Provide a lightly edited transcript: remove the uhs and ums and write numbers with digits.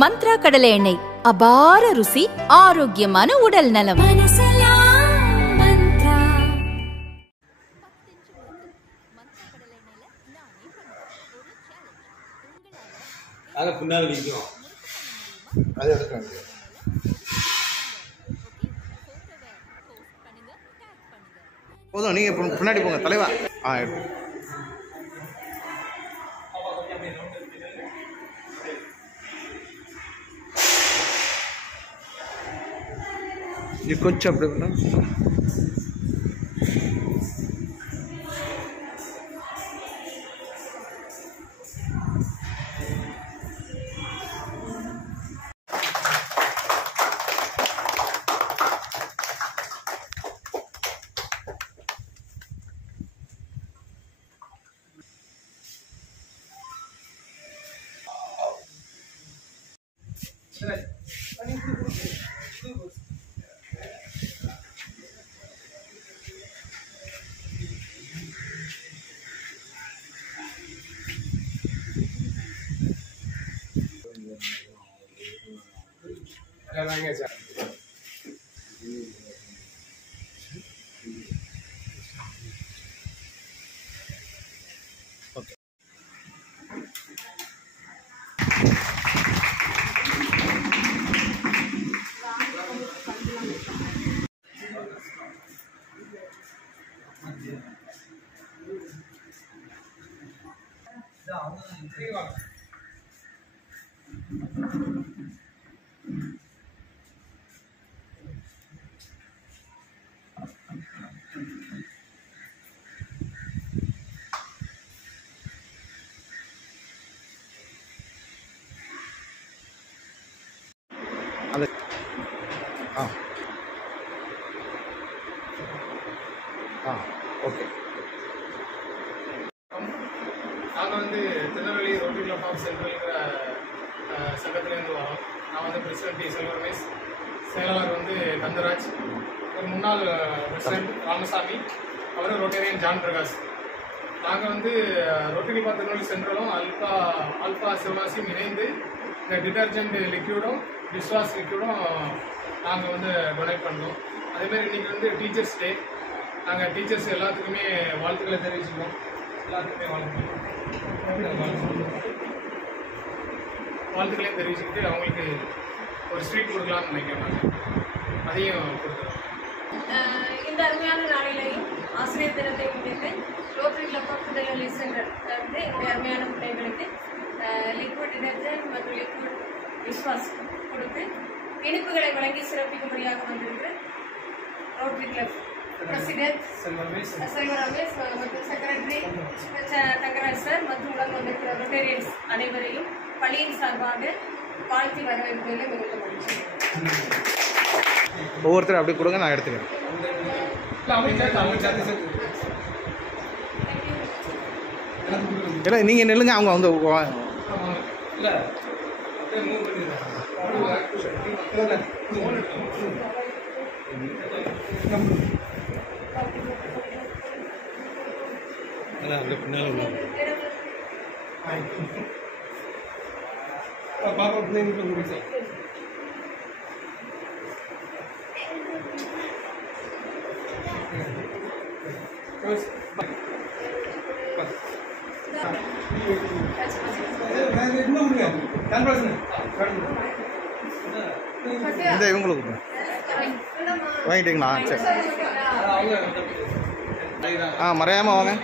மந்த்ரா கடலை எண்ணெய், அபார ருசி, ஆரோக்கியமான உடல் நலம். போதும், நீங்க பின்னாடி போங்க தலைவா. இது கொஞ்சம் அப்படி ஓகே. நாங்கள் வந்து திருநெல்வேலி ரோட்டரி கிளப் ஆஃப் சென்ட்ரல்ங்கிற சங்கத்திலேருந்து வரோம். நான் வந்து பிரசிடென்ட் டி. செல்வ ரமேஷ், செயலாளர் வந்து கந்தராஜ், ஒரு முன்னாள் பிரசிடென்ட் ராமசாமி, அவர் ரோட்டேரியன் ஜான் பிரகாஷ். நாங்கள் வந்து ரோட்டரி கிளப் ஆஃப் திருநெல்வேலி சென்ட்ரலும் ஆல்பா சிவகாசியும் இணைந்து இந்த டிடர்ஜென்ட் லிக்யூடும் டிஷ்வாஷ் லிக்யூடும் நாங்கள் வந்து டொனேட் பண்ணோம். அதேமாதிரி இன்றைக்கி வந்து டீச்சர்ஸ் டே. நாங்கள் டீச்சர்ஸ் எல்லாத்துக்குமே வாழ்த்துக்களை தெரிவிச்சுக்கோம். எல்லாத்துக்குமே வாழ்த்துக்களையும் தெரிவிச்சுக்கிட்டு அவங்களுக்கு ஒரு ஸ்வீட் கொடுக்கலாம்னு நினைக்கிறோம். நாங்கள் அதையும் கொடுக்குறோம். இந்த அருமையான நாளிலையும் ஆசிரியர் தினத்தை முன்னிட்டு rotary club of Tirunelveli centre வந்து எங்களுடைய அருமையான பிள்ளைகளுக்கு லிக்விட் டிடர்ஜென்ட் மற்றும் லிக்விட் டிஷ்வாஷ் கொடுத்து இனிப்புகளை வழங்கி சிறப்பிக்கும்படியாக வந்திருக்கிற ரோட்டரி கிளப் பிரசிடென்ட் செல்வ ரமேஷ் மற்றும் செக்ரட்டரி தங்கராஜ் சார் மற்றும் உடன் வந்திருக்கிற ரொட்டேரியன்ஸ் அனைவரையும் பள்ளியின் சார்பாக வாழ்த்தி வரவேற்பதில் மிகுந்த மகிழ்ச்சி. ஒவ்வொருத்தரும் அப்படி கொடுங்க, நான் எடுத்துக்கிறேன். இல்லை நீங்கள் நெல்லுங்க, அவங்க வந்து பாப்பா பிள்ளைங்களுக்கு இந்த இவங்களுக்கு வாங்கிட்டீங்களா? சரி, மறையாமல் வாங்க.